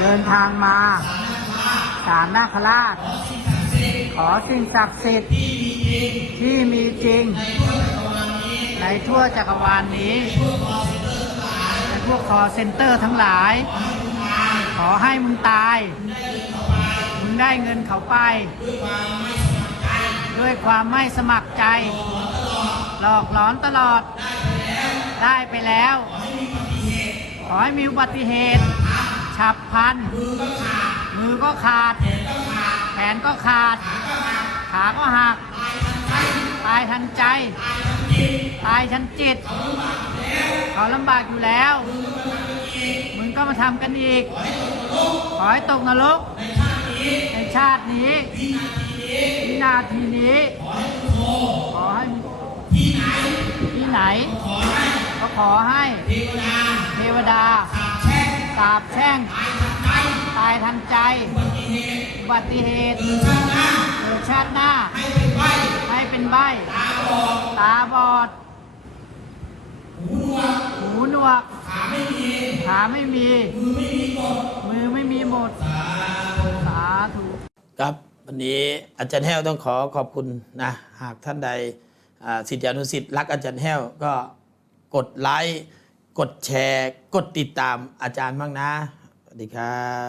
เดินทางมาศาลนาคราช ขอสิ่งศักดิ์สิทธิ์ที่มีจริง ในทั่วจักรวาลนี้ ในพวกคอเซ็นเตอร์ทั้งหลาย ขอให้มึงตาย มึงได้เงินเขาไป ด้วยความไม่สมัครใจ หลอกหลอนตลอด ได้ไปแล้ว ขอให้มีอุบัติเหตุ ฉับพลัน มือก็ขาด แขนก็ขาด ขาก็หัก ตายทันใจ ตายทันจิต เขาลำบากอยู่แล้ว มึงก็มาทำกันอีก ขอให้ตกนรก ในชาตินี้วินาทีนี้ ขอให้ที่ไหน ก็ขอให้เทวดา สาบแช่ง ตายทันใจ อุบัติเหตุเกิดชาติหน้า ให้เป็นใบ ตาบอด หูหนวก ขาไม่มี มือไม่มีหมด สาธุครับวันนี้อาจารย์แห้วต้องขอขอบคุณนะ หากท่านใดอ่าศิษยานุศิษย์รักอาจารย์แห้วก็กดไลค์ ดแชร์ กดติดตามอาจารย์บ้างนะ สวัสดีครับ